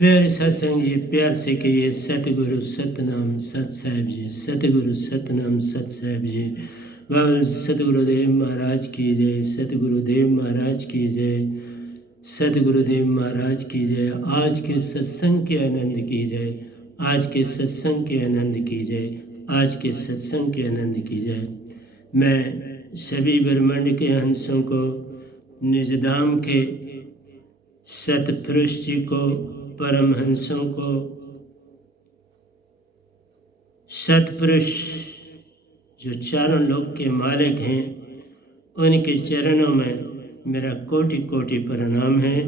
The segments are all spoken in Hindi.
प्यारे सत्संग जी, प्यार से कहिए सतगुरु सतनाम सत साहिब जी। सतगुरु सतनाम सत साहिब जी। बाबा सतगुरुदेव महाराज की जय। सतगुरुदेव महाराज की जय। सतगुरुदेव महाराज की जय। आज के सत्संग के आनंद की जय। आज के सत्संग के आनंद की जय। आज के सत्संग के आनंद की जय। मैं सभी ब्रह्मांड के हंसों को, निजधाम के सतपुरुष जी को, परमहंसों को, सतपुरुष जो चारों लोक के मालिक हैं, उनके चरणों में मेरा कोटि कोटि प्रणाम है।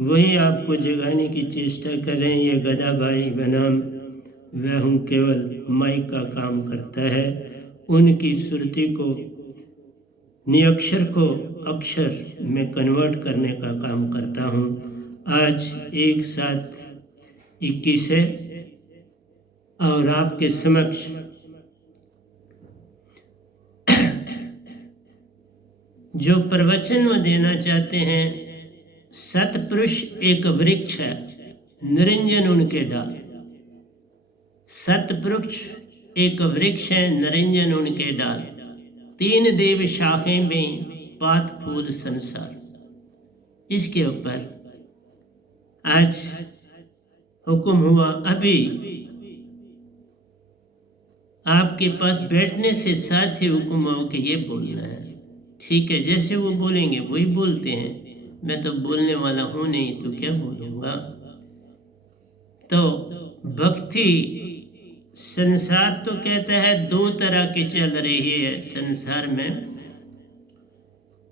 वही आपको जगाने की चेष्टा कर रहे हैं। ये गदा भाई बनाम वह हूँ केवल माइक का काम करता है। उनकी सुरती को, निअक्षर को अक्षर में कन्वर्ट करने का काम करता हूँ। आज 1/7/21 है और आपके समक्ष जो प्रवचन वो देना चाहते हैं, सतपुरुष एक वृक्ष है, निरंजन उनके डाल। सतपुरुष एक वृक्ष है, निरंजन उनके डाल। 3 देव शाखें में पात फूल संसार। इसके ऊपर आज हुक्म हुआ। अभी आपके पास बैठने से साथ ही हुक्म हुआ कि ये बोलना है। ठीक है, जैसे वो बोलेंगे वही बोलते हैं। मैं तो बोलने वाला हूँ नहीं, तो क्या बोलूँगा। तो भक्ति संसार तो कहता है 2 तरह की चल रही है संसार में,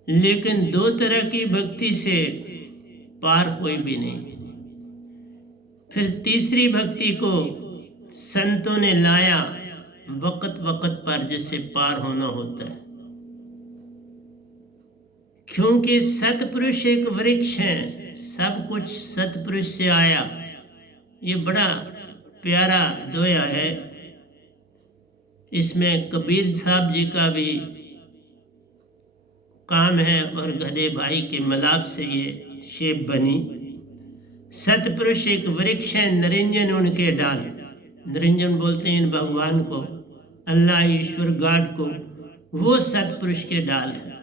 लेकिन 2 तरह की भक्ति से पार कोई भी नहीं। फिर तीसरी भक्ति को संतों ने लाया, वक्त वक्त पर जिससे पार होना होता है। क्योंकि सतपुरुष एक वृक्ष है, सब कुछ सतपुरुष से आया। ये बड़ा प्यारा दोया है। इसमें कबीर साहब जी का भी काम है और गधे भाई के मलाप से ये शेप बनी। सतपुरुष एक वृक्ष है, निरंजन उनके डाल। निरंजन बोलते हैं भगवान को, अल्लाह ईश्वर गॉड को। वो सतपुरुष के डाल है।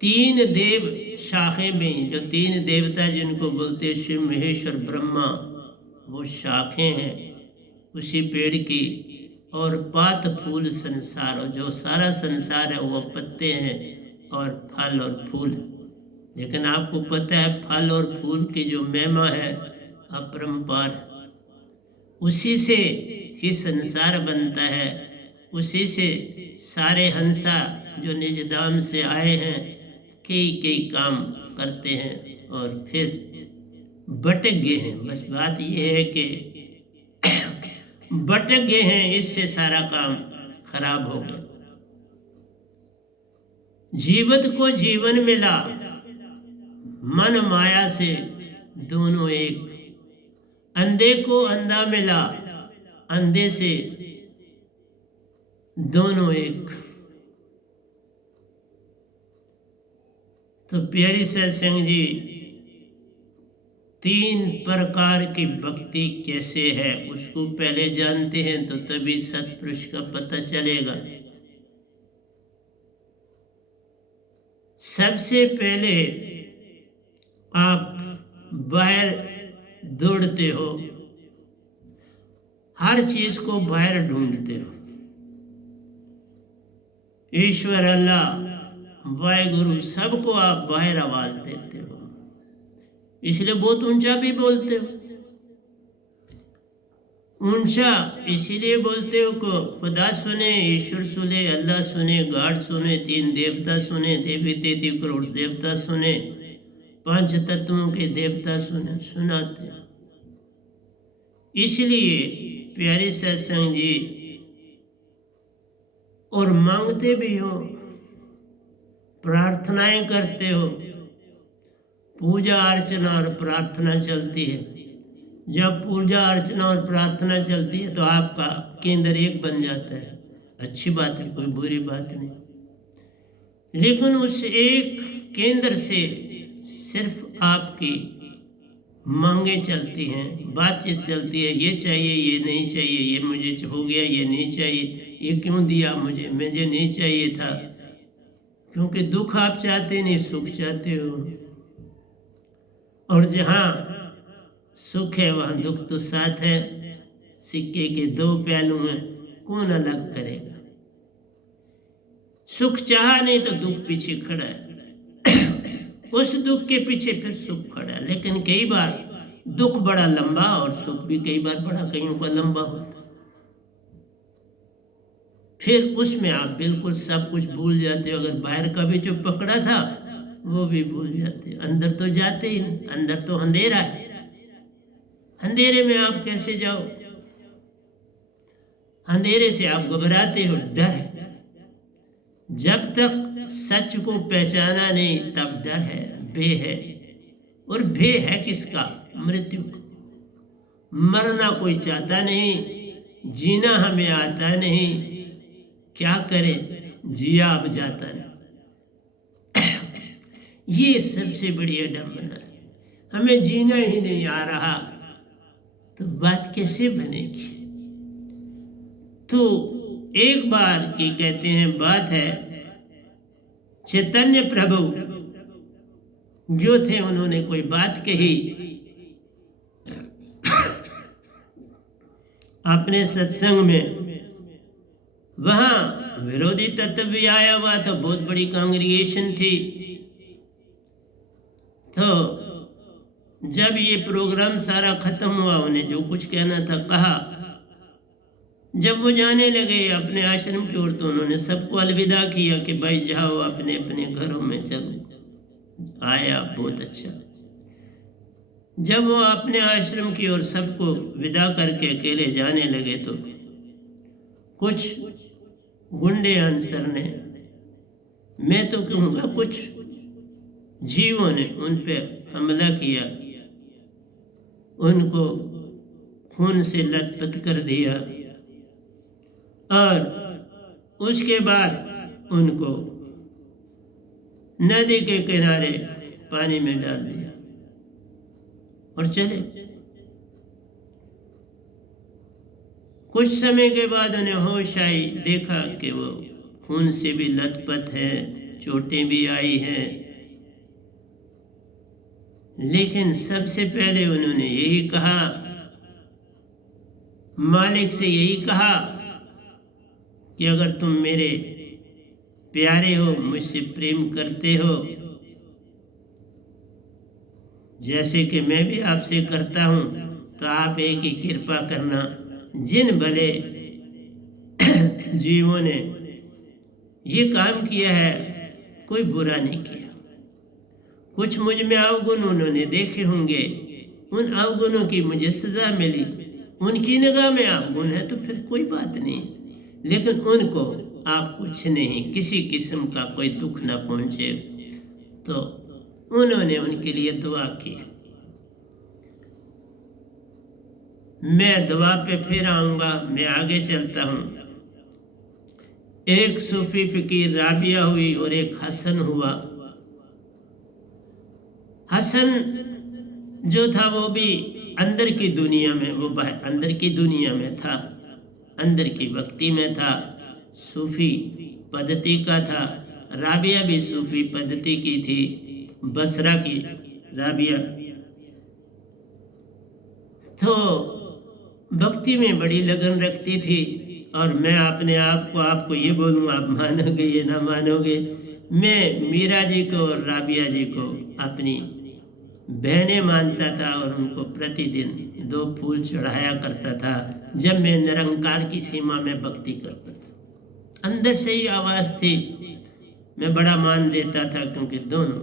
3 देव शाखे में, जो 3 देवता जिनको बोलते हैं शिव महेश्वर ब्रह्मा, वो शाखें हैं उसी पेड़ की। और पात फूल संसार, और जो सारा संसार है वो पत्ते हैं और फल और फूल। लेकिन आपको पता है फल और फूल की जो महिमा है अपरंपार। उसी से ही संसार बनता है, उसी से सारे हंसा जो निजधाम से आए हैं कई काम करते हैं और फिर भटक गए हैं। बस बात ये है कि भटक गए हैं, इससे सारा काम खराब हो गया। जीवत को जीवन मिला, मन माया से दोनों एक। अंधे को अंधा मिला, अंधे से दोनों एक। तो प्यारी सत्संग जी, 3 प्रकार की भक्ति कैसे है उसको पहले जानते हैं तो तभी सतपुरुष का पता चलेगा। सबसे पहले आप बाहर दौड़ते हो, हर चीज को बाहर ढूंढते हो। ईश्वर, अल्लाह, वाहेगुरु, सबको आप बाहर आवाज देते हो। इसलिए बहुत ऊंचा भी बोलते हो। ऊंचा इसीलिए बोलते हो को खुदा सुने, ईश्वर सुने, अल्लाह सुने, गॉड सुने, 3 देवता सुने, देवी 33 करोड़ देवता सुने, 5 तत्वों के देवता सुने, सुनाते हो। इसलिए प्यारे सत्संग जी, और मांगते भी हो, प्रार्थनाएं करते हो। पूजा अर्चना और प्रार्थना चलती है। जब पूजा अर्चना और प्रार्थना चलती है तो आपका केंद्र एक बन जाता है। अच्छी बात है, कोई बुरी बात नहीं। लेकिन उस एक केंद्र से सिर्फ आपकी मांगे चलती हैं, बातचीत चलती है, ये चाहिए, ये नहीं चाहिए, ये मुझे हो गया, ये नहीं चाहिए, ये क्यों दिया मुझे नहीं चाहिए था। क्योंकि दुख आप चाहते नहीं, सुख चाहते हो। और जहाँ सुख है वहाँ दुख तो साथ है। सिक्के के दो पहलू हैं, कौन अलग करेगा। सुख चाहा नहीं तो दुख पीछे खड़ा है, उस दुख के पीछे फिर सुख खड़ा है। लेकिन कई बार दुख बड़ा लंबा और सुख भी कई बार बड़ा कईयों का लंबा होता, फिर उसमें आप बिल्कुल सब कुछ भूल जाते हो। अगर बाहर का भी जो पकड़ा था वो भी भूल जाते, अंदर तो जाते ही नहीं। अंदर तो अंधेरा है, अंधेरे में आप कैसे जाओ। अंधेरे से आप घबराते हो, डर है। जब तक सच को पहचाना नहीं तब डर है, भय है। और भय है किसका? मृत्यु का। मरना कोई चाहता नहीं, जीना हमें आता नहीं, क्या करें, जिया अब जाता नहीं। ये सबसे बड़ी अडंबना है। हमें जीना ही नहीं आ रहा तो बात कैसे बनेगी। तो एक बार की कहते हैं बात है, चैतन्य प्रभु जो थे उन्होंने कोई बात कही अपने सत्संग में। वहां विरोधी तत्व भी आया हुआ था, बहुत बड़ी कांग्रीगेशन थी। तो जब ये प्रोग्राम सारा खत्म हुआ, उन्हें जो कुछ कहना था कहा। जब वो जाने लगे अपने आश्रम की ओर तो उन्होंने सबको अलविदा किया कि भाई जाओ अपने अपने घरों में, चलो आया बहुत अच्छा। जब वो अपने आश्रम की ओर सबको विदा करके अकेले जाने लगे तो कुछ गुंडे अनसर ने, मैं तो कहूँगा कुछ जीवों ने उन पे हमला किया, उनको खून से लथपथ कर दिया और उसके बाद उनको नदी के किनारे पानी में डाल दिया और चले। कुछ समय के बाद उन्हें होश आई, देखा कि वो खून से भी लथपथ है, चोटें भी आई हैं। लेकिन सबसे पहले उन्होंने यही कहा, मालिक से यही कहा कि अगर तुम मेरे प्यारे हो, मुझसे प्रेम करते हो, जैसे कि मैं भी आपसे करता हूँ, तो आप एक ही कृपा करना। जिन भले जीवों ने ये काम किया है कोई बुरा नहीं किया। कुछ मुझ में अवगुण उन्होंने देखे होंगे, उन अवगुणों की मुझे सजा मिली। उनकी निगाह में अवगुण है तो फिर कोई बात नहीं, लेकिन उनको आप कुछ नहीं, किसी किस्म का कोई दुख ना पहुंचे। तो उन्होंने उनके लिए दुआ की। मैं दुआ पे फिर आऊंगा, मैं आगे चलता हूँ। एक सूफी फकीर राबिया हुई और एक हसन हुआ। हसन जो था वो भी अंदर की दुनिया में, वो अंदर की दुनिया में था, अंदर की भक्ति में था, सूफी पद्धति का था। राबिया भी सूफी पद्धति की थी, बसरा की राबिया। तो भक्ति में बड़ी लगन रखती थी। और मैं अपने आप को आपको ये बोलूँ, आप मानोगे ये ना मानोगे, मैं मीरा जी को और राबिया जी को अपनी बहनें मानता था और उनको प्रतिदिन 2 फूल चढ़ाया करता था जब मैं निरंकार की सीमा में भक्ति करता था। अंदर से ही आवाज़ थी, मैं बड़ा मान देता था, क्योंकि दोनों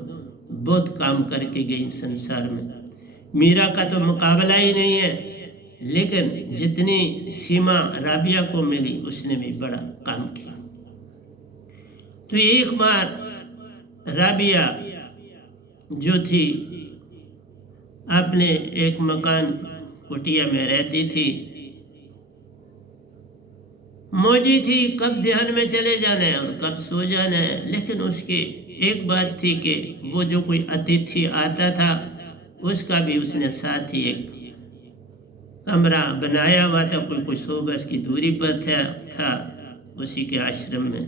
बहुत काम करके गई संसार में। मीरा का तो मुकाबला ही नहीं है, लेकिन जितनी सीमा राबिया को मिली उसने भी बड़ा काम किया। तो एक बार राबिया जो थी अपने एक मकान कुटिया में रहती थी, मौजी थी, कब ध्यान में चले जाना है और कब सो जाना है। लेकिन उसकी एक बात थी कि वो जो कोई अतिथि आता था उसका भी उसने साथ ही एक कमरा बनाया हुआ था, कोई 100 गज की दूरी पर था उसी के आश्रम में।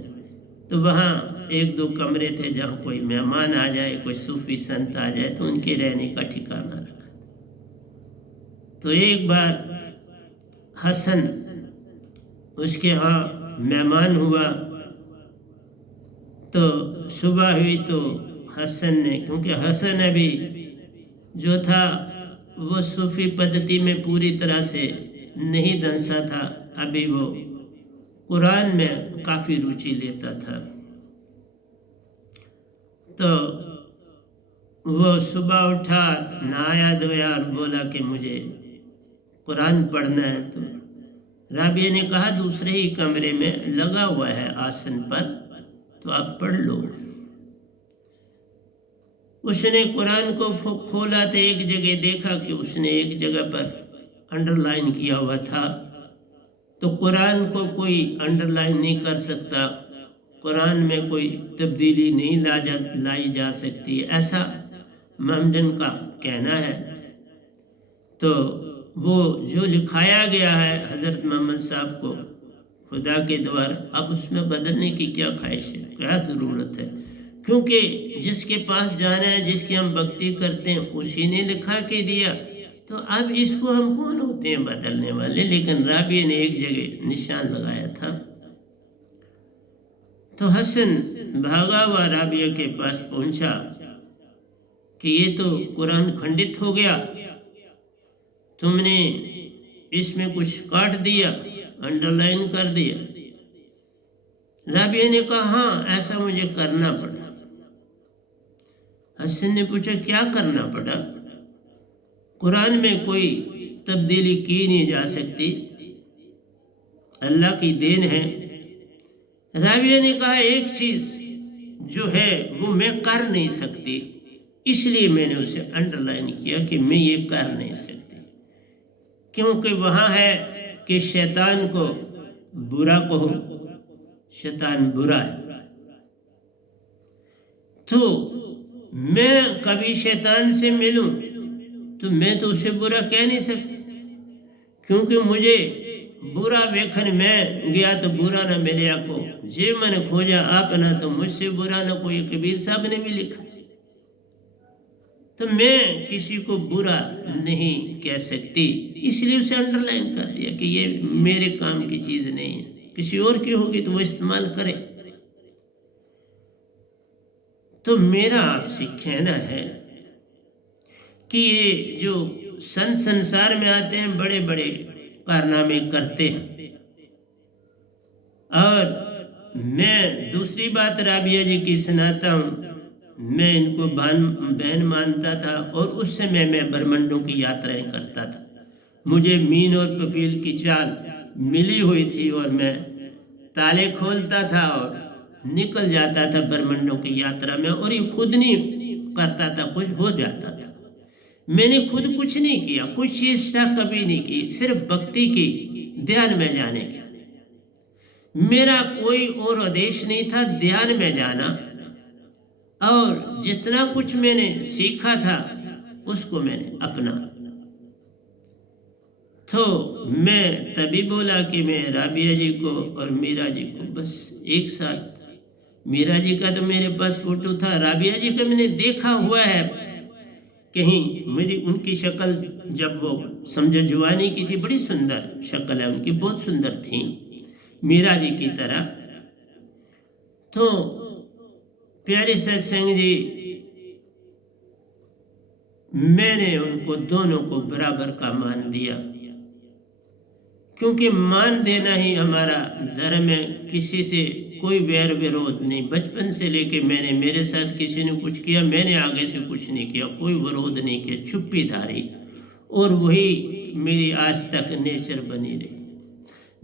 तो वहाँ 1-2 कमरे थे जहाँ कोई मेहमान आ जाए, कोई सूफी संत आ जाए तो उनके रहने का ठिकाना रखा। तो एक बार हसन उसके यहाँ मेहमान हुआ, तो सुबह हुई तो हसन ने, क्योंकि हसन अभी जो था वो सूफी पद्धति में पूरी तरह से नहीं दंसा था, अभी वो कुरान में काफ़ी रुचि लेता था। तो वो सुबह उठा, नहाया धोया और बोला कि मुझे कुरान पढ़ना है। तो राबिया ने कहा दूसरे ही कमरे में लगा हुआ है आसन पर, तो आप पढ़ लो। उसने कुरान को खोला तो एक जगह देखा कि उसने एक जगह पर अंडरलाइन किया हुआ था। तो कुरान को कोई अंडरलाइन नहीं कर सकता, कुरान में कोई तब्दीली नहीं लाई जा सकती, ऐसा ममदन का कहना है। तो वो जो लिखाया गया है हज़रत मोहम्मद साहब को खुदा के द्वारा, अब उसमें बदलने की क्या ख्वाहिश है, क्या ज़रूरत है? क्योंकि जिसके पास जाना है, जिसकी हम भक्ति करते हैं, उसी ने लिखा के दिया, तो अब इसको हम कौन होते हैं बदलने वाले। लेकिन राबिया ने एक जगह निशान लगाया था। तो हसन भागा हुआ राबिया के पास पहुंचा कि ये तो कुरान खंडित हो गया, तुमने इसमें कुछ काट दिया, अंडरलाइन कर दिया। राबिया ने कहा हाँ, ऐसा मुझे करना पड़ा। हसन ने पूछा क्या करना पड़ा? कुरान में कोई तब्दीली की नहीं जा सकती, अल्लाह की देन है। राबिया ने कहा एक चीज जो है वो मैं कर नहीं सकती, इसलिए मैंने उसे अंडरलाइन किया कि मैं ये कर नहीं सकती, क्योंकि वहाँ है कि शैतान को बुरा कहो, शैतान बुरा है। तो मैं कभी शैतान से मिलूं तो मैं तो उसे बुरा कह नहीं सकती, क्योंकि मुझे बुरा वेखन मैं गया तो बुरा ना मिले को, जे मैंने खोजा आपना तो मुझसे बुरा ना कोई, कबीर साहब ने भी लिखा। तो मैं किसी को बुरा नहीं कह सकती, इसलिए उसे अंडरलाइन कर दिया कि ये मेरे काम की चीज़ नहीं है, किसी और की होगी तो वो इस्तेमाल करे। तो मेरा आपसे कहना है कि ये जो संसार में आते हैं बड़े बड़े कारनामे करते हैं, और मैं दूसरी बात राबिया जी की सुनाता हूँ। मैं इनको बहन मानता था और उस समय मैं ब्रह्मंडों की यात्राएं करता था। मुझे मीन और पपील की चाल मिली हुई थी और मैं ताले खोलता था और निकल जाता था ब्रह्मंडों की यात्रा में, और ये खुद नहीं करता था, कुछ हो जाता था। मैंने खुद कुछ नहीं किया, कुछ चेष्टा कभी नहीं की, सिर्फ भक्ति की, ध्यान में जाने की। मेरा कोई और उद्देश्य नहीं था, ध्यान में जाना, और जितना कुछ मैंने सीखा था उसको मैंने अपना। तो मैं तभी बोला कि मैं राबिया जी को और मीरा जी को बस एक साथ, मीरा जी का तो मेरे पास फोटो था, राबिया जी का मैंने देखा हुआ है कहीं, मेरी उनकी शक्ल जब वो समझो जवानी की थी, बड़ी सुंदर शक्ल है उनकी, बहुत सुंदर थी मीरा जी की तरह। तो प्यारे सत्संग जी, मैंने उनको दोनों को बराबर का मान दिया, क्योंकि मान देना ही हमारा धर्म है, किसी से कोई वैर विरोध नहीं। बचपन से लेके मैंने, मेरे साथ किसी ने कुछ किया, मैंने आगे से कुछ नहीं किया, कोई विरोध नहीं किया, चुप्पी धारी, और वही मेरी आज तक नेचर बनी रही।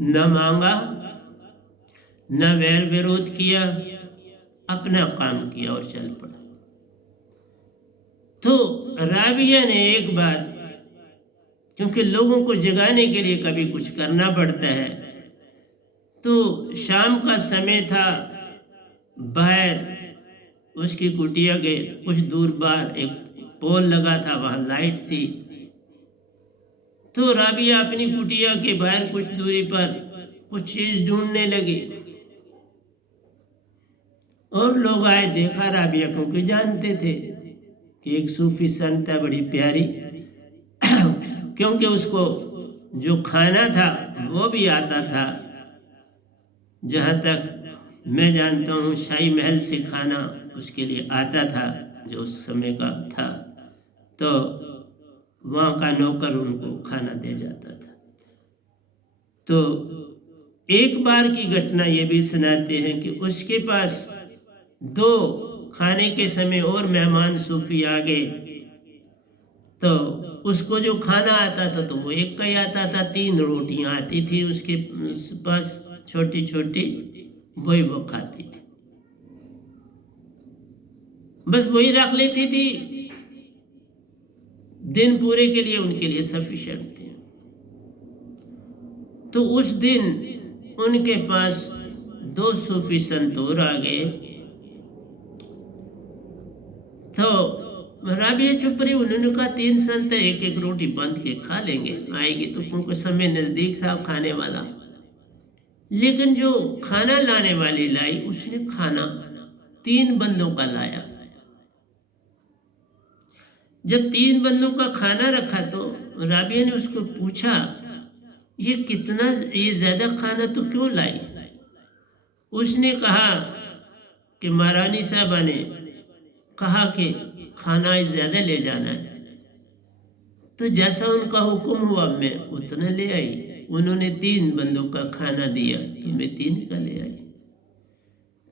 न मांगा, न वैर विरोध किया, अपना काम किया और चल पड़ा। तो राबिया ने एक बार, क्योंकि लोगों को जगाने के लिए कभी कुछ करना पड़ता है, तो शाम का समय था, बाहर उसकी कुटिया के कुछ दूर बाहर एक पोल लगा था, वहां लाइट थी। तो राबिया अपनी कुटिया के बाहर कुछ दूरी पर कुछ चीज ढूंढने लगी और लोग आए, देखा राबिया को, कि जानते थे कि एक सूफी संत है, बड़ी प्यारी क्योंकि उसको जो खाना था वो भी आता था। जहाँ तक मैं जानता हूँ शाही महल से खाना उसके लिए आता था जो उस समय का था, तो वहाँ का नौकर उनको खाना दे जाता था। तो एक बार की घटना ये भी सुनाते हैं कि उसके पास 2 खाने के समय और मेहमान सूफी आ गए, तो उसको जो खाना आता था तो वो एक का ही आता था, 3 रोटियां आती थी उसके पास छोटी छोटी, वही वो खाती थी, बस वही रख लेती थी, दिन पूरे के लिए उनके लिए सफिशिएंट थे। तो उस दिन उनके पास 2 सूफी संत और आ गए, तो राबिया चुप रही। उन्होंने कहा 3 संत है, एक एक रोटी बांध के खा लेंगे, आएगी तो, क्योंकि समय नजदीक था खाने वाला। लेकिन जो खाना लाने वाली लाई, उसने खाना 3 बंदों का लाया। जब 3 बंदों का खाना रखा तो राबिया ने उसको पूछा, ये कितना, ये ज्यादा खाना तो क्यों लाई? उसने कहा कि महारानी साहबा ने कहा कि खाना ज्यादा ले जाना है, तो जैसा उनका हुक्म हुआ मैं उतना ले आई। उन्होंने 3 बंदों का खाना दिया तो मैं 3 का ले आई।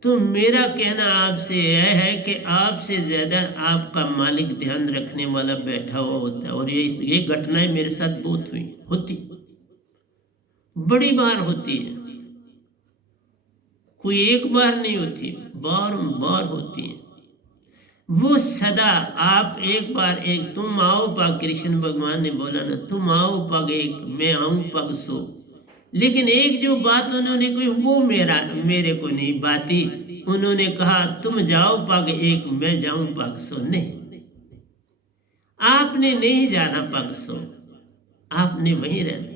तो मेरा कहना आपसे यह है कि आपसे ज्यादा आपका मालिक ध्यान रखने वाला बैठा हुआ होता है। और ये घटनाएं मेरे साथ बहुत हुई, होती, बड़ी बार होती है, कोई एक बार नहीं होती, बार बार होती है। वो सदा आप एक बार एक, तुम आओ पग, कृष्ण भगवान ने बोला ना, तुम आओ पग एक, मैं आऊं पग सो। लेकिन एक जो बात उन्होंने कही वो मेरे को नहीं बाती। उन्होंने कहा तुम जाओ पग एक, मैं जाऊं पग सो। नहीं, आपने नहीं जाना पग सो, आपने वहीं रहना।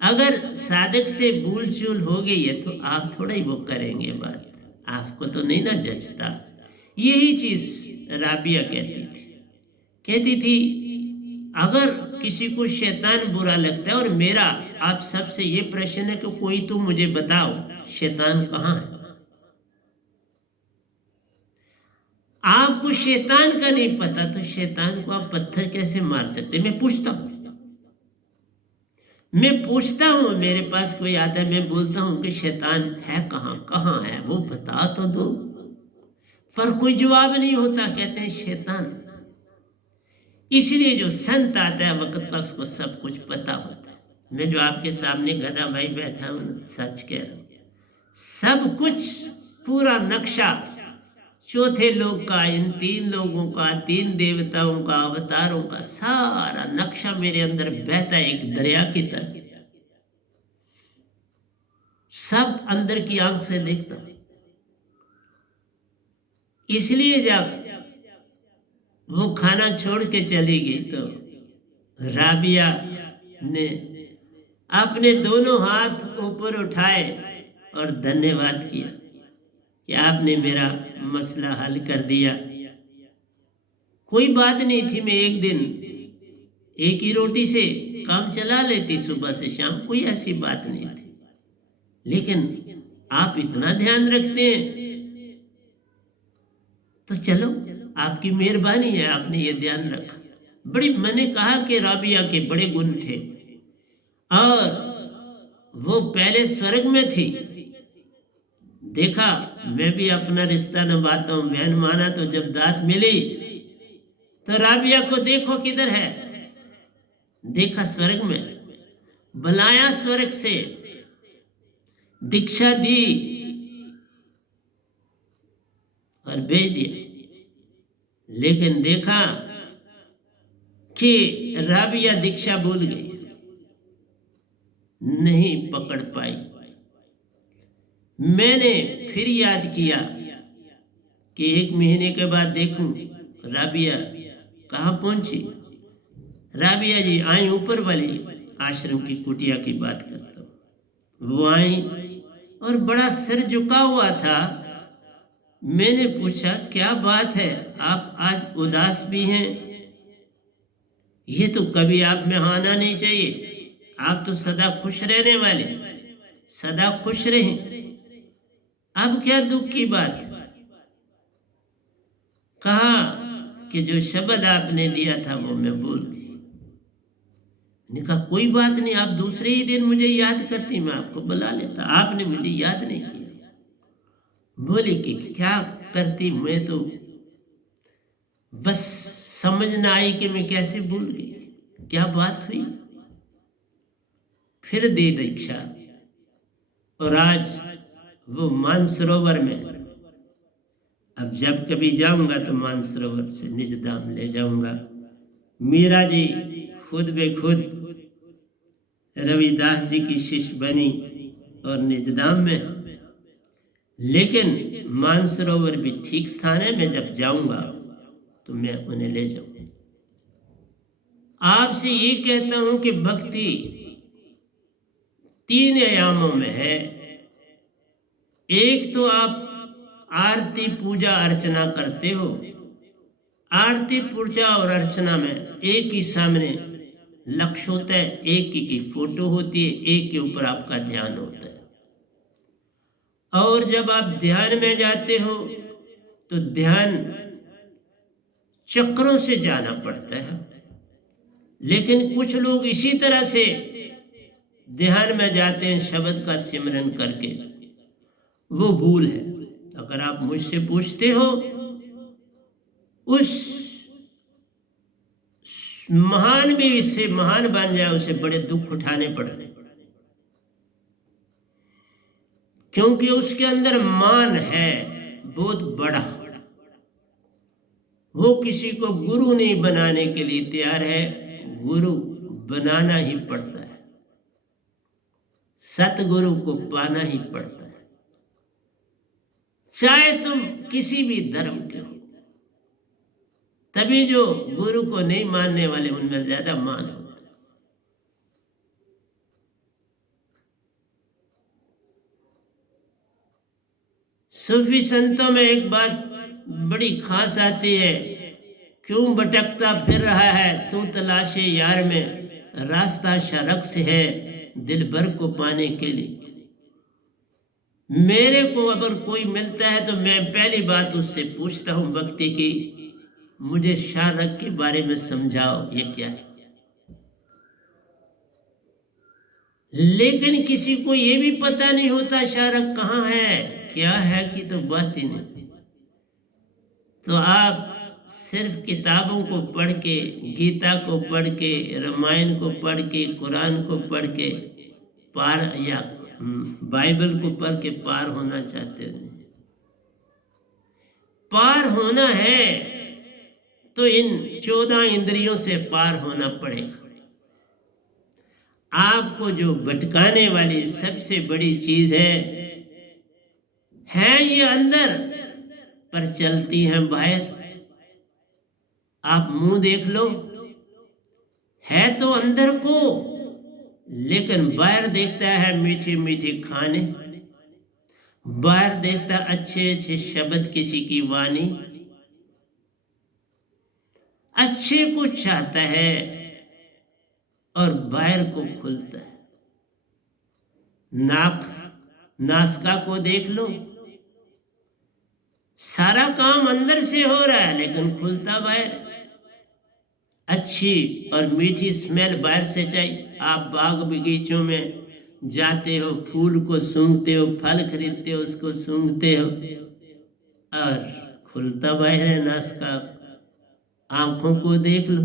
अगर साधक से भूल चूल हो गई है तो आप थोड़ा ही वो करेंगे बात, आपको तो नहीं ना जचता। यही चीज राबिया कहती थी अगर किसी को शैतान बुरा लगता है, और मेरा आप सबसे ये प्रश्न है कि कोई तो मुझे बताओ शैतान कहाँ है? आपको शैतान का नहीं पता तो शैतान को आप पत्थर कैसे मार सकते? मैं पूछता हूं, मेरे पास कोई आता है, मैं बोलता हूं कि शैतान है कहाँ है, वो बता तो दो। पर कोई जवाब नहीं होता, कहते हैं शैतान। इसलिए जो संत आता है वक्त का उसको सब कुछ पता होता है। मैं जो आपके सामने गधा भाई बैठा हूं, सच कह रहा हूं, सब कुछ पूरा नक्शा चौथे लोग का, इन 3 लोगों का, 3 देवताओं का, अवतारों का सारा नक्शा मेरे अंदर बहता है एक दरिया की तरह। सब अंदर की आंख से देखता हूं। इसलिए जब वो खाना छोड़ के चली गई तो राबिया ने अपने दोनों हाथ ऊपर उठाए और धन्यवाद किया कि आपने मेरा मसला हल कर दिया। कोई बात नहीं थी, मैं एक दिन एक ही रोटी से काम चला लेती सुबह से शाम, कोई ऐसी बात नहीं थी। लेकिन आप इतना ध्यान रखते हैं तो चलो आपकी मेहरबानी है, आपने ये ध्यान रखा। बड़ी, मैंने कहा कि राबिया के बड़े गुण थे और वो पहले स्वर्ग में थी। देखा, मैं भी अपना रिश्ता निभाता हूं, बहन माना तो जब दात मिली तो राबिया को देखो किधर है, देखा स्वर्ग में, बुलाया स्वर्ग से, दीक्षा दी और भेज दिया। लेकिन देखा कि राबिया दीक्षा भूल गई, नहीं पकड़ पाई। मैंने फिर याद किया कि 1 महीने के बाद देखूं राबिया कहाँ पहुंची? राबिया जी आई, ऊपर वाली आश्रम की कुटिया की बात करता हूँ। वो आई और बड़ा सिर झुका हुआ था। मैंने पूछा क्या बात है, आप आज उदास भी हैं? ये तो कभी आप में आना नहीं चाहिए, आप तो सदा खुश रहने वाले, सदा खुश रहें, अब क्या दुख की बात? कहा कि जो शब्द आपने दिया था वो मैं भूल गई। मैंने कहा कोई बात नहीं, आप दूसरे ही दिन मुझे याद करती, मैं आपको बुला लेता, आपने मुझे याद नहीं किया। बोली कि क्या करती, मैं तो बस समझ ना आई कि मैं कैसे भूल गई, क्या बात हुई? फिर दे दीक्षा। और आज वो मानसरोवर में, अब जब कभी जाऊंगा तो मानसरोवर से निजधाम ले जाऊंगा। मीरा जी खुद बे खुद रविदास जी की शिष्य बनी और निजधाम में, लेकिन मानसरोवर भी ठीक स्थान है, मैं जब जाऊंगा तो मैं उन्हें ले जाऊंगा। आपसे ये कहता हूं कि भक्ति 3 आयामों में है। एक तो आप आरती पूजा अर्चना करते हो, आरती पूजा और अर्चना में एक ही सामने लक्ष्य होता है, एक ही की फोटो होती है, एक के ऊपर आपका ध्यान होता है। और जब आप ध्यान में जाते हो तो ध्यान चक्रों से जाना पड़ता है, लेकिन कुछ लोग इसी तरह से ध्यान में जाते हैं शब्द का सिमरन करके, वो भूल है। अगर आप मुझसे पूछते हो, उस महान भी इससे महान बन जाए उसे बड़े दुख उठाने पड़ते, क्योंकि उसके अंदर मान है बहुत बड़ा। वो किसी को गुरु नहीं बनाने के लिए तैयार है, गुरु बनाना ही पड़ता है, सतगुरु को पाना ही पड़ता है, चाहे तुम किसी भी धर्म के हो। तभी जो गुरु को नहीं मानने वाले उनमें ज्यादा मान होता है। सूफी संतों में एक बात बड़ी खास आती है, क्यों भटकता फिर रहा है तू तलाशे यार में, रास्ता शरक से है दिल भर को पाने के लिए। मेरे को अगर कोई मिलता है तो मैं पहली बात उससे पूछता हूं भक्ति की, मुझे शारक के बारे में समझाओ, ये क्या है? लेकिन किसी को ये भी पता नहीं होता शारक कहाँ है, क्या है कि तो बात ही नहीं। तो आप सिर्फ किताबों को पढ़ के, गीता को पढ़ के, रामायण को पढ़ के, कुरान को पढ़ के पार, या बाइबल को पढ़ के पार होना चाहते हो? पार होना है तो इन 14 इंद्रियों से पार होना पड़ेगा। आपको जो भटकाने वाली सबसे बड़ी चीज है ये अंदर, पर चलती है बाहर। आप मुंह देख लो, है तो अंदर को, लेकिन बाहर देखता है मीठे मीठे खाने, बाहर देखता अच्छे अच्छे शब्द, किसी की वाणी, अच्छे को चाहता है और बाहर को खुलता है। नासिका को देख लो, सारा काम अंदर से हो रहा है लेकिन खुलता बाहर। अच्छी और मीठी स्मेल बाहर से चाहिए। आप बाग बगीचों में जाते हो, फूल को सूंघते हो, फल खरीदते हो, उसको सूंघते हो, और खुलता बाहर है नासिका। आंखों को देख लो,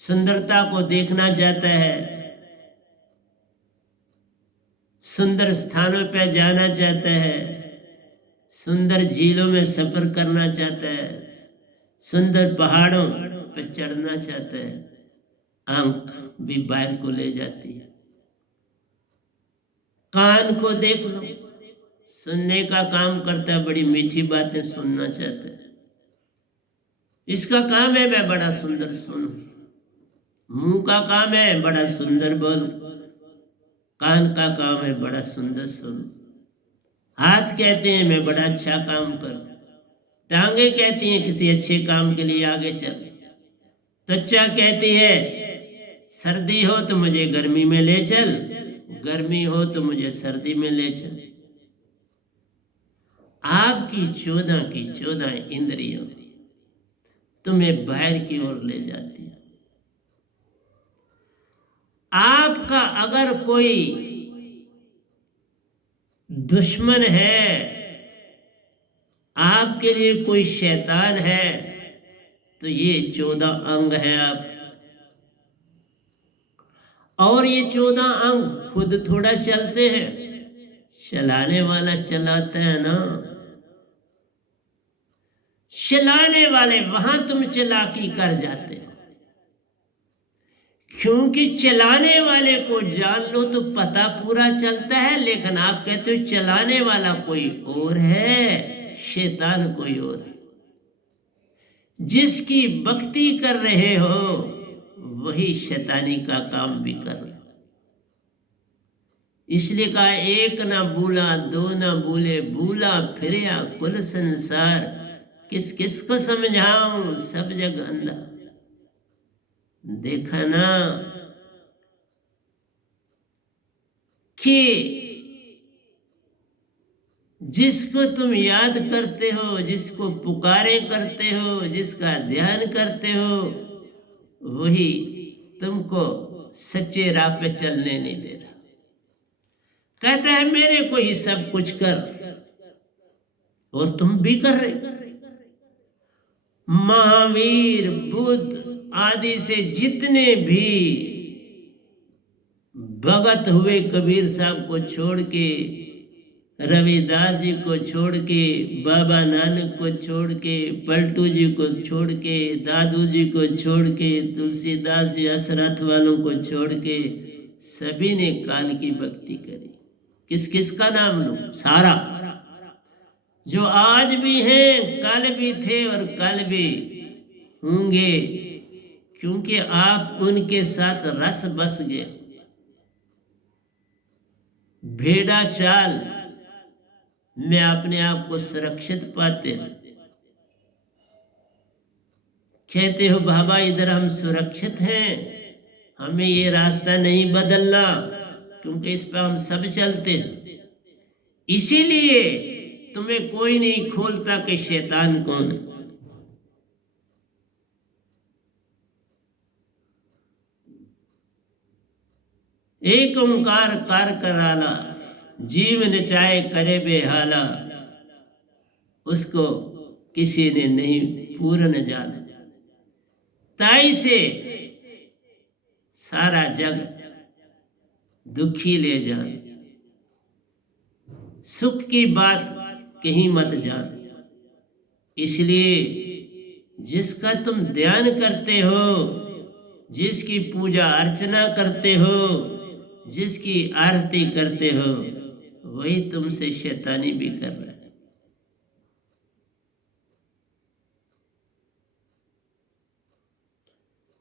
सुंदरता को देखना चाहता है, सुंदर स्थानों पर जाना चाहता है, सुंदर झीलों में सफर करना चाहता है, सुंदर पहाड़ों पर चढ़ना चाहता है। आंख भी बाहर को ले जाती है। कान को देख लो, सुनने का काम करता है, बड़ी मीठी बातें सुनना चाहता है। इसका काम है मैं बड़ा सुंदर सुनूं, मुंह का काम है बड़ा सुंदर बोलूं, कान का काम है बड़ा सुंदर सुनूं, हाथ कहते हैं मैं बड़ा अच्छा काम करूं, टांगे कहती हैं किसी अच्छे काम के लिए आगे चल, त्वचा कहती है सर्दी हो तो मुझे गर्मी में ले चल, गर्मी हो तो मुझे सर्दी में ले चल। आपकी 14 की 14 इंद्रियों तुम्हें बाहर की ओर ले जाती है। आपका अगर कोई दुश्मन है, आपके लिए कोई शैतान है, तो ये 14 अंग है आप। और ये 14 अंग खुद थोड़ा चलते हैं, चलाने वाला चलाता है ना। चलाने वाले वहां तुम चालाकी कर जाते हो, क्योंकि चलाने वाले को जान लो तो पता पूरा चलता है, लेकिन आप कहते हो चलाने वाला कोई और है, शैतान कोई और है। जिसकी भक्ति कर रहे हो वही शैतानी का काम भी कर रहे हो। इसलिए कहा एक ना भूला दो ना भूले, भूला फिरया कुल संसार, किस किस को समझाऊं सब जग अंधा। देखा ना कि जिसको तुम याद करते हो, जिसको पुकारे करते हो, जिसका ध्यान करते हो, वही तुमको सच्चे राह पे चलने नहीं दे रहा। कहता है मेरे को ही सब कुछ कर, और तुम भी कर रहे। महावीर बुद्ध आदि से जितने भी भगत हुए, कबीर साहब को छोड़ के, रविदास जी को छोड़ के, बाबा नानक को छोड़ के, पलटू जी को छोड़ के, दादू जी को छोड़ के, तुलसीदास जी असरथ वालों को छोड़ के, सभी ने काल की भक्ति करी। किस किस का नाम लूं? सारा जो आज भी हैं, कल भी थे और कल भी होंगे, क्योंकि आप उनके साथ रस बस गए। भेड़ा चाल में अपने आप को सुरक्षित पाते हैं। कहते हो बाबा इधर हम सुरक्षित हैं, हमें ये रास्ता नहीं बदलना, क्योंकि इस पर हम सब चलते हैं। इसीलिए तुम्हें कोई नहीं खोलता कि शैतान कौन है। एक ओंकार कार कराला, जीव नचाए करे बेहाला, उसको किसी ने नहीं पूर्ण जाना। ताई से सारा जग दुखी ले जान, सुख की बात कहीं मत जान। इसलिए जिसका तुम ध्यान करते हो, जिसकी पूजा अर्चना करते हो, जिसकी आरती करते हो, वही तुमसे शैतानी भी कर रहा है।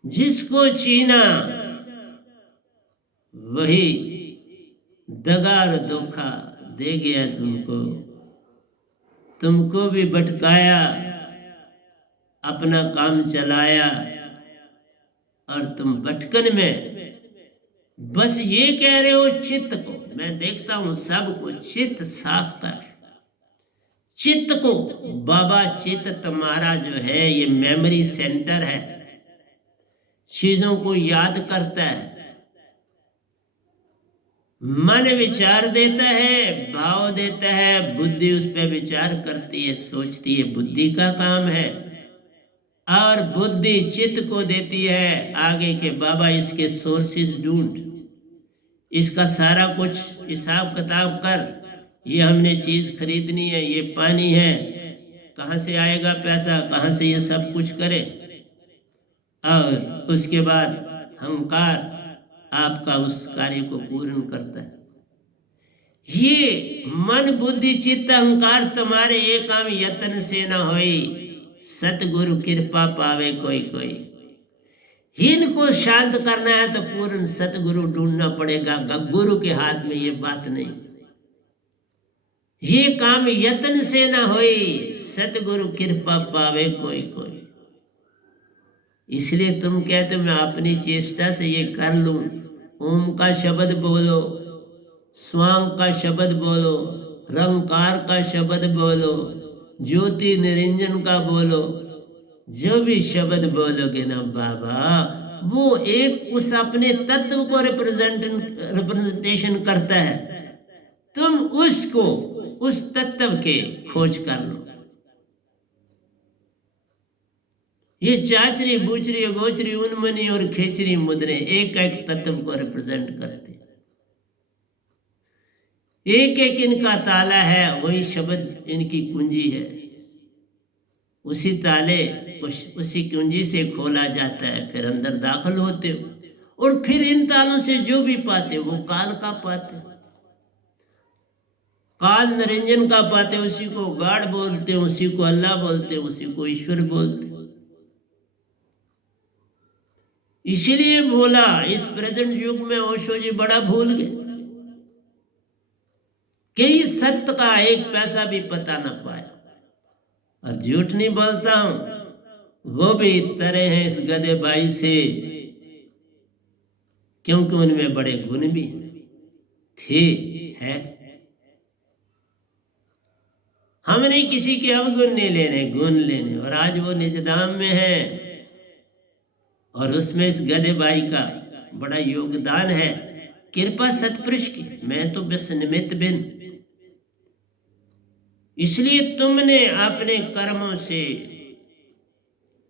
जिसको चीना वही दगा और धोखा दे गया तुमको, तुमको भी भटकाया, अपना काम चलाया, और तुम भटकन में बस ये कह रहे हो चित्त को, मैं देखता हूं सबको, चित्त साफ कर। चित्त को बाबा, चित्त तुम्हारा जो है ये मेमोरी सेंटर है, चीजों को याद करता है। मन विचार देता है, भाव देता है, बुद्धि उस पर विचार करती है, सोचती है, बुद्धि का काम है। और बुद्धि चित्त को देती है आगे के बाबा इसके सोर्सेस ढूंढ, इसका सारा कुछ हिसाब किताब कर, ये हमने चीज खरीदनी है, ये पानी है, कहाँ से आएगा पैसा, कहाँ से ये सब कुछ करे। और उसके बाद अहंकार आपका उस कार्य को पूर्ण करता है। ये मन बुद्धि चित्त अहंकार तुम्हारे एक काम यत्न से न होई, सतगुरु कृपा पावे कोई कोई। इनको शांत करना है तो पूर्ण सतगुरु ढूंढना पड़ेगा, गुरु के हाथ में ये बात नहीं। ये काम यत्न से ना होई, सतगुरु कृपा पावे कोई कोई। इसलिए तुम कहते हो मैं अपनी चेष्टा से ये कर लूं। ओम का शब्द बोलो, स्वांग का शब्द बोलो, रंकार का शब्द बोलो, ज्योति निरंजन का बोलो, जो भी शब्द बोलोगे ना बाबा, वो एक उस अपने तत्व को रिप्रेजेंटेशन करता है। तुम उसको, उस तत्व के खोज कर लो। ये चाचरी बूचरी गोचरी उन्मनी और खेचरी मुद्रे एक एक तत्व को रिप्रेजेंट करते, एक एक इनका ताला है, वही शब्द इनकी कुंजी है। उसी ताले उसी कुंजी से खोला जाता है, फिर अंदर दाखिल होते हो और फिर इन तालों से जो भी पाते वो काल का पाते, काल निरंजन का पाते, उसी को गॉड बोलते, उसी को अल्लाह बोलते, उसी को ईश्वर बोलते। इसीलिए बोला इस प्रेजेंट युग में ओशो जी बड़ा भूल गए कि इस सत्य का एक पैसा भी पता न पाया। और झूठ नहीं बोलता हूं, वो भी तरह हैं इस गधे भाई से, क्योंकि उनमें बड़े गुण भी थे है। हमने किसी के अवगुण नहीं लेने, गुण लेने। और आज वो निजधाम में है और उसमें इस गधे भाई का बड़ा योगदान है, कृपा सतपुरुष की। मैं तो बस निमित्त बिन। इसलिए तुमने अपने कर्मों से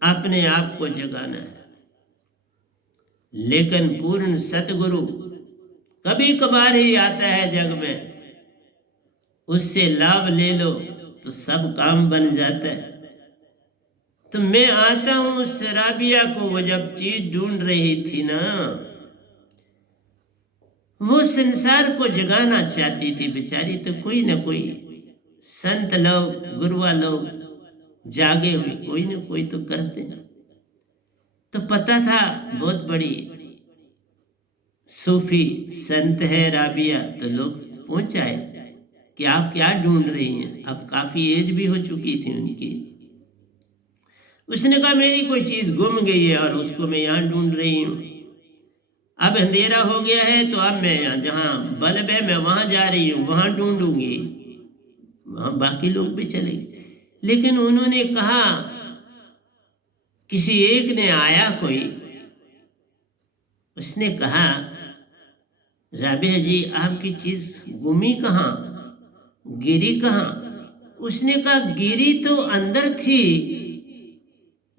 अपने आप को जगाना है। लेकिन पूर्ण सतगुरु कभी कभार ही आता है जग में, उससे लाभ ले लो तो सब काम बन जाता है। तो मैं आता हूं उस राबिया को, वो जब चीज ढूंढ रही थी ना, वो संसार को जगाना चाहती थी बेचारी। तो कोई ना कोई संत लोग, गुरुआ लोग जागे हुए कोई ना कोई तो करते। तो पता था बहुत बड़ी सूफी संत है राबिया, तो लोग पहुंचाए कि आप क्या ढूंढ रही हैं। अब काफी एज भी हो चुकी थी उनकी। उसने कहा मेरी कोई चीज गुम गई है और उसको मैं यहाँ ढूंढ रही हूँ। अब अंधेरा हो गया है तो अब मैं जहाँ बल्ब है मैं वहां जा रही हूँ, वहां ढूंढूंगी। वहां बाकी लोग भी चले गए। लेकिन उन्होंने कहा, किसी एक ने आया कोई, उसने कहा राबिया जी आपकी चीज गुमी कहाँ, गिरी कहाँ? उसने कहा गिरी तो अंदर थी,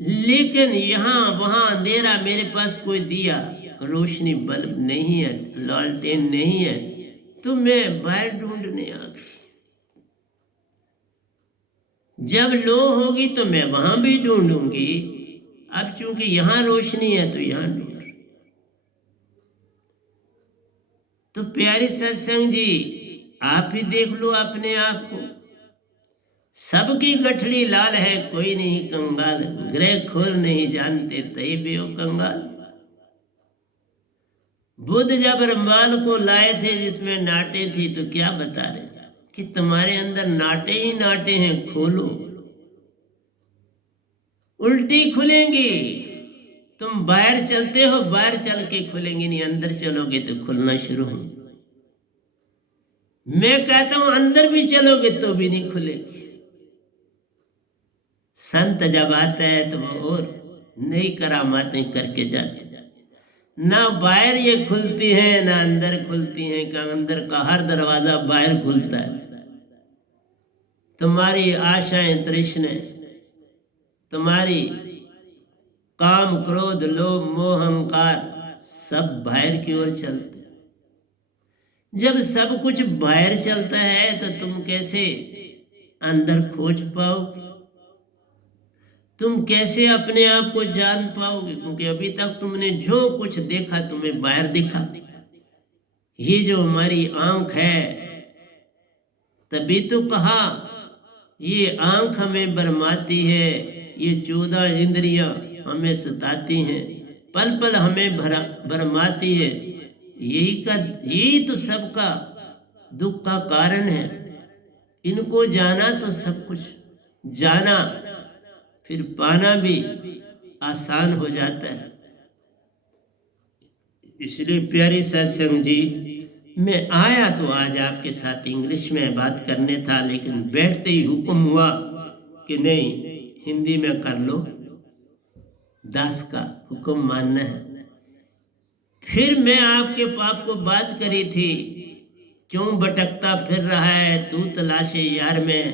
लेकिन यहाँ वहां अंधेरा, मेरे पास कोई दिया रोशनी बल्ब नहीं है, लालटेन नहीं है, तो मैं बाहर ढूंढने आ गई। जब लो होगी तो मैं वहां भी ढूंढूंगी। अब चूंकि यहां रोशनी है तो यहां ढूंढ। तो प्यारे सत्संग जी, आप ही देख लो अपने आप को। सबकी गठड़ी लाल है, कोई नहीं कंगाल। ग्रह खोल नहीं जानते तई बेओ कंगाल। बुद्ध जब रंबाल को लाए थे जिसमें नाटे थी, तो क्या बता रहे कि तुम्हारे अंदर नाटे ही नाटे हैं, खोलो। उल्टी खुलेंगी। तुम बाहर चलते हो, बाहर चल के खुलेंगी नहीं, अंदर चलोगे तो खुलना शुरू हो। मैं कहता हूं अंदर भी चलोगे तो भी नहीं खुलेगी। संत जब आता है तो वो और नई करामातें करके जाते। ना बाहर ये खुलती हैं ना अंदर खुलती हैं, का अंदर का हर दरवाजा बाहर खुलता है। तुम्हारी आशाएं, तृष्णाएं, तुम्हारी काम, क्रोध, लोभ, मोह, अहंकार सब बाहर की ओर चलते। जब सब कुछ बाहर चलता है तो तुम कैसे अंदर खोज पाओगे? तुम कैसे अपने आप को जान पाओगे? क्योंकि अभी तक तुमने जो कुछ देखा तुम्हें बाहर दिखा। ये जो हमारी आंख है, तभी तो कहा ये आंख हमें भरमाती है, ये 14 इंद्रियां हमें सताती हैं, पल पल हमें भरमाती है। यही तो सबका दुख का कारण है। इनको जाना तो सब कुछ जाना, फिर पाना भी आसान हो जाता है। इसलिए प्यारी सत्संग जी, मैं आया तो आज आपके साथ इंग्लिश में बात करने था, लेकिन बैठते ही हुक्म हुआ कि नहीं, हिंदी में कर लो, दास का हुक्म मानना है। फिर मैं आपके पाप को बात करी थी, क्यों भटकता फिर रहा है तू तलाशे यार में,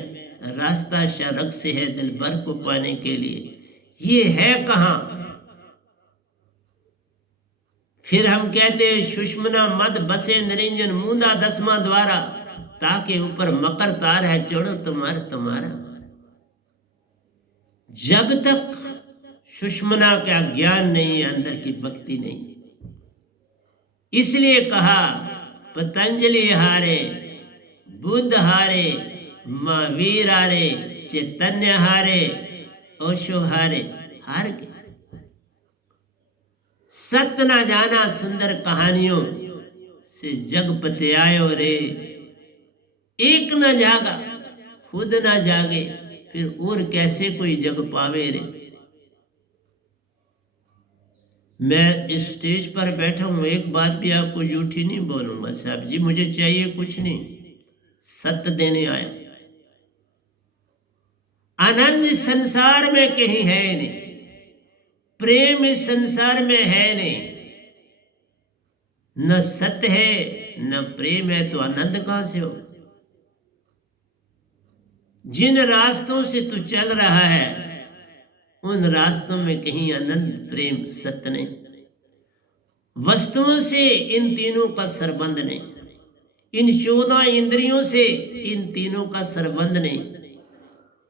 रास्ता शरक से है दिल भर को पाने के लिए, ये है कहाँ। फिर हम कहते हैं सुषमना मद बसे निरंजन मूंदा 10वां द्वारा, ताके ऊपर मकर तार है चढ़ो तुम्हारा। जब तक सुषमना का ज्ञान नहीं है, अंदर की भक्ति नहीं, इसलिए कहा पतंजलि हारे, बुद्ध हारे, महावीर हारे, चैतन्य हारे, ओशो हारे, हार के सत्य ना जाना सुंदर कहानियों से जग पते आयो रे। एक न जागा खुद ना जागे, फिर और कैसे कोई जग पावे रे। मैं इस स्टेज पर बैठा हूं, एक बात भी आपको झूठी नहीं बोलूंगा साहब जी, मुझे चाहिए कुछ नहीं, सत्य देने आया। आनंद संसार में कहीं है नहीं, प्रेम इस संसार में है नहीं, न सत्य है न प्रेम है, तो आनंद कहां से हो। जिन रास्तों से तू चल रहा है, उन रास्तों में कहीं आनंद प्रेम सत्य नहीं। वस्तुओं से इन तीनों का संबंध नहीं, इन 14 इंद्रियों से इन तीनों का संबंध नहीं,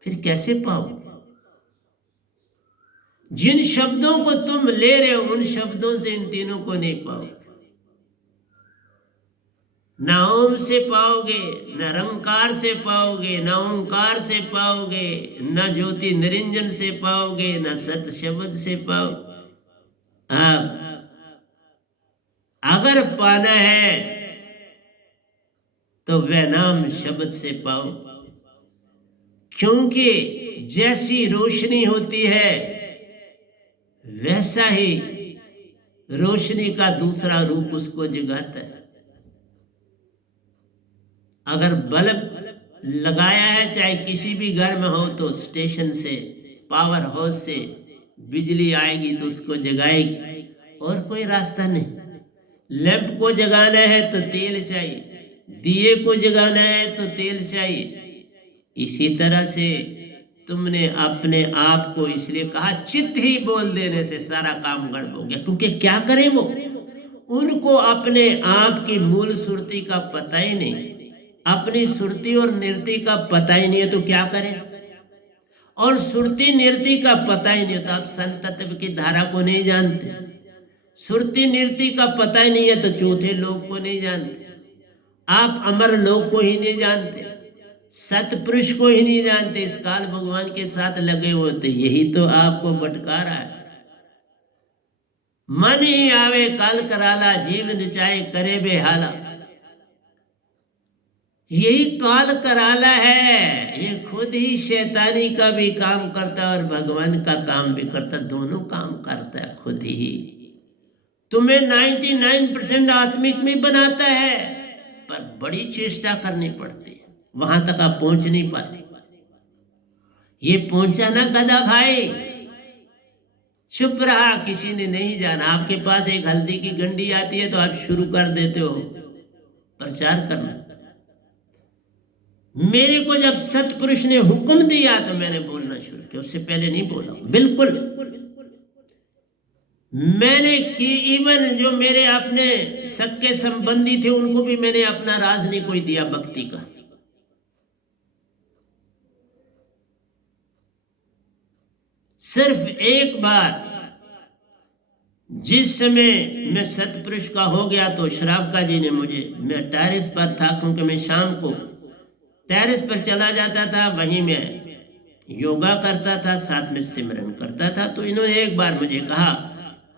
फिर कैसे पाओ। जिन शब्दों को तुम ले रहे हो, उन शब्दों से इन तीनों को नहीं पाओ। न ओम से पाओगे, न रंकार से पाओगे, न ओंकार से पाओगे, न ज्योति निरंजन से पाओगे, न सत शब्द से पाओ। अब अगर पाना है तो वह नाम शब्द से पाओ, क्योंकि जैसी रोशनी होती है वैसा ही रोशनी का दूसरा रूप उसको जगाता है। अगर बल्ब लगाया है, चाहे किसी भी घर में हो, तो स्टेशन से, पावर हाउस से बिजली आएगी तो उसको जगाएगी, और कोई रास्ता नहीं। लैंप को जगाना है तो तेल चाहिए, दिए को जगाना है तो तेल चाहिए। इसी तरह से तुमने अपने आप को, इसलिए कहा चित्त ही बोल देने से सारा काम गड़बड़ हो गया, क्योंकि क्या करें वो, उनको अपने आप की मूल सुरती का पता ही नहीं, अपनी सुरती और निरति का पता ही नहीं है, तो क्या करें। और सुरती निरति का पता ही नहीं, तो आप संत तत्व की धारा को नहीं जानते। सुरती निरति का पता ही नहीं है तो चौथे लोक को नहीं जानते, आप अमर लोक को ही नहीं जानते, सतपुरुष को ही नहीं जानते, इस काल भगवान के साथ लगे होते। यही तो आपको भटका रहा है। मन ही आवे काल कराला, जीव नचाए करे बेहाला। यही काल कराला है, ये खुद ही शैतानी का भी काम करता है और भगवान का काम भी करता, दोनों काम करता है खुद ही। तुम्हें 99% आत्मिक में बनाता है, पर बड़ी चेष्टा करनी पड़ती है, वहां तक आप पहुंच नहीं पाते। ये पहुंचा ना गधा भाई, चुप रहा, किसी ने नहीं जाना। आपके पास एक हल्दी की गंडी आती है तो आप शुरू कर देते हो प्रचार करना। मेरे को जब सतपुरुष ने हुक्म दिया तो मैंने बोलना शुरू किया, उससे पहले नहीं बोला। बिल्कुल मैंने कि इवन जो मेरे अपने सक्के संबंधी थे उनको भी मैंने अपना राज नहीं कोई दिया भक्ति का। सिर्फ एक बार जिस समय मैं सतपुरुष का हो गया तो श्रावका जी ने मुझे, मैं टेरेस पर था क्योंकि मैं शाम को टेरेस पर चला जाता था, वहीं मैं योगा करता था, साथ में सिमरन करता था। तो इन्होंने एक बार मुझे कहा,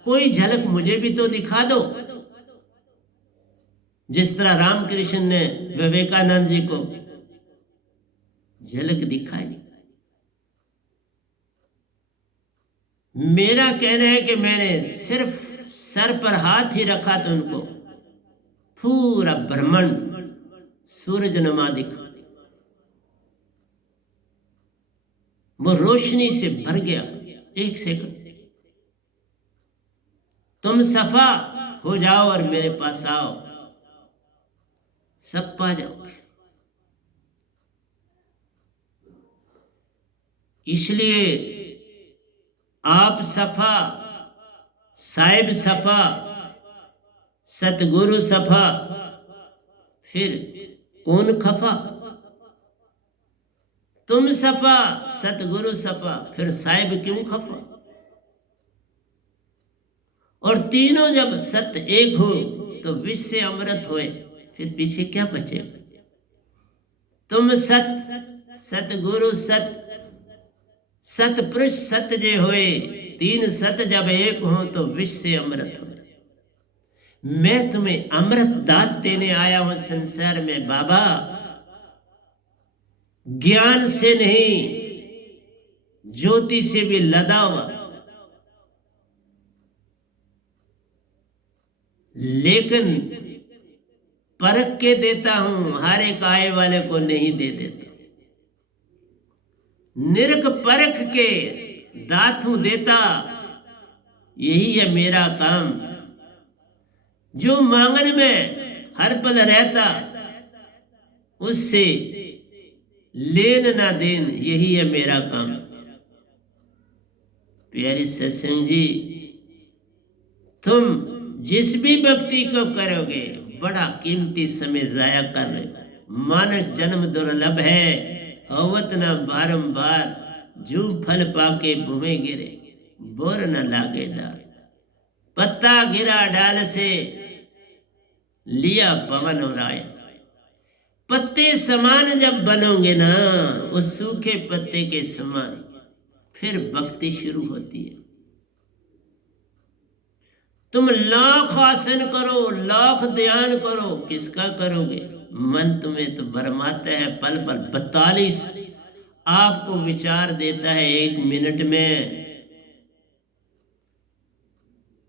कोई झलक मुझे भी तो दिखा दो, जिस तरह रामकृष्ण ने विवेकानंद जी को झलक दिखाई। मेरा कहना है कि मैंने सिर्फ सर पर हाथ ही रखा तो उनको पूरा ब्रह्मांड सूरज नमा दिखा। वो रोशनी से भर गया। एक सेकंड, तुम सफा हो जाओ और मेरे पास आओ, सब पा जाओगे। इसलिए आप सफा, साहिब सफा, सतगुरु सफा, फिर कौन खफा। तुम सफा, सतगुरु सफा, फिर साहिब क्यों खफा। और तीनों जब सत एक हो तो विष से अमृत होए, फिर पीछे क्या बचेगा। तुम सत, सतगुरु सत, सतपुरुष सत जे होए, तीन सत जब एक हो तो विष से अमृत हो। मैं तुम्हें अमृत दात देने आया हूं संसार में बाबा, ज्ञान से नहीं, ज्योति से भी लदा हुआ, लेकिन परख के देता हूं, हर एक आए वाले को नहीं दे देता। निरख परख के दातू देता, यही है मेरा काम। जो मांगन में हर पल रहता, उससे लेन ना देन, यही है मेरा काम। प्यारे सत्संग जी, तुम जिस भी भक्ति को करोगे बड़ा कीमती समय जाया कर रहे हो। मानस जन्म दुर्लभ है, अवत न बारंबार, जू फल पाके भूमे गिरे, बोर न लागे डाल। पत्ता गिरा डाल से, लिया पवन और आए। पत्ते समान जब बनोगे ना, उस सूखे पत्ते के समान, फिर भक्ति शुरू होती है। तुम लाख आसन करो, लाख ध्यान करो, किसका करोगे। मन तुम्हें तो भरमाता है पल पल। 42 आपको विचार देता है 1 मिनट में।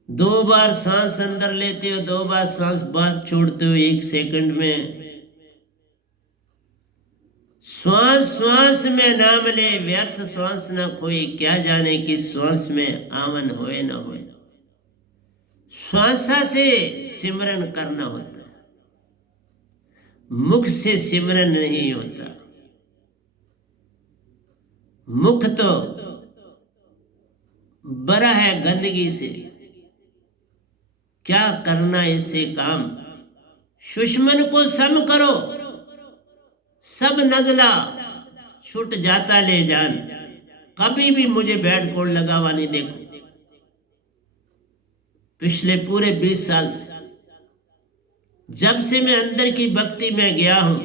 2 बार सांस अंदर लेते हो, 2 बार सांस बाहर छोड़ते हो 1 सेकंड में। श्वास श्वास में नाम ले, व्यर्थ श्वास न खोए, क्या जाने कि श्वास में आवन होए न होए। श्वासा से सिमरन करना होता है, मुख से सिमरन नहीं होता। मुख तो बड़ा है गंदगी से, क्या करना इससे काम। सुषमन को सम करो, सब नजला छूट जाता ले जान। कभी भी मुझे बैड कोड लगा हुआ नहीं देखो। पिछले पूरे 20 साल से, जब से मैं अंदर की भक्ति में गया हूं,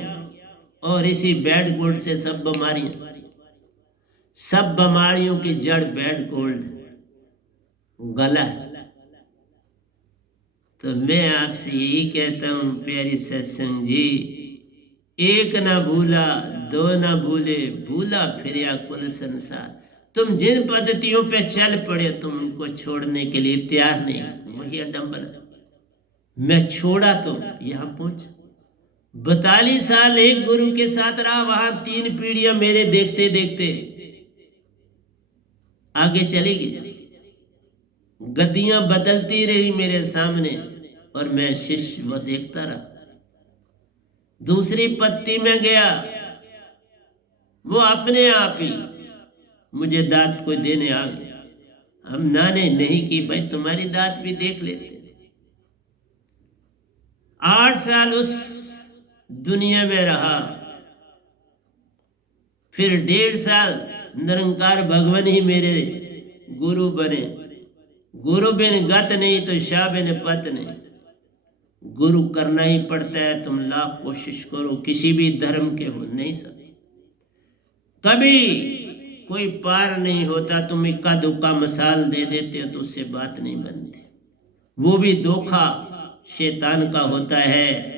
और इसी बैड कोल्ड से सब बीमारियों की जड़ बैड कोल्ड गला है। तो मैं आपसे यही कहता हूं प्यारी सत्संग जी, एक ना भूला, 2 ना भूले, भूला फिर कुल संसार। तुम जिन पद्धतियों पे चल पड़े, तुम उनको छोड़ने के लिए तैयार नहीं। वही अडम्बर, मैं छोड़ा तो यहां पहुंच। 42 साल एक गुरु के साथ रहा, वहां 3 पीढ़ियां मेरे देखते देखते आगे चली गई। गद्दियां बदलती रही मेरे सामने, और मैं शिष्य वो देखता रहा। दूसरी पत्ती में गया, वो अपने आप ही मुझे दात को देने आ गया। हम नाने नहीं की, भाई तुम्हारी दात भी देख लेते। 8 साल उस दुनिया में रहा, फिर 1.5 साल निरंकार भगवान ही मेरे गुरु बने। गुरु बिन गत नहीं तो शाह बिन पत नहीं। गुरु करना ही पड़ता है, तुम लाख कोशिश करो, किसी भी धर्म के हो नहीं सकते। कभी कोई पार नहीं होता, तुम इक्का दुक्का मसाल दे देते हो तो उससे बात नहीं बनती। वो भी धोखा शैतान का होता है।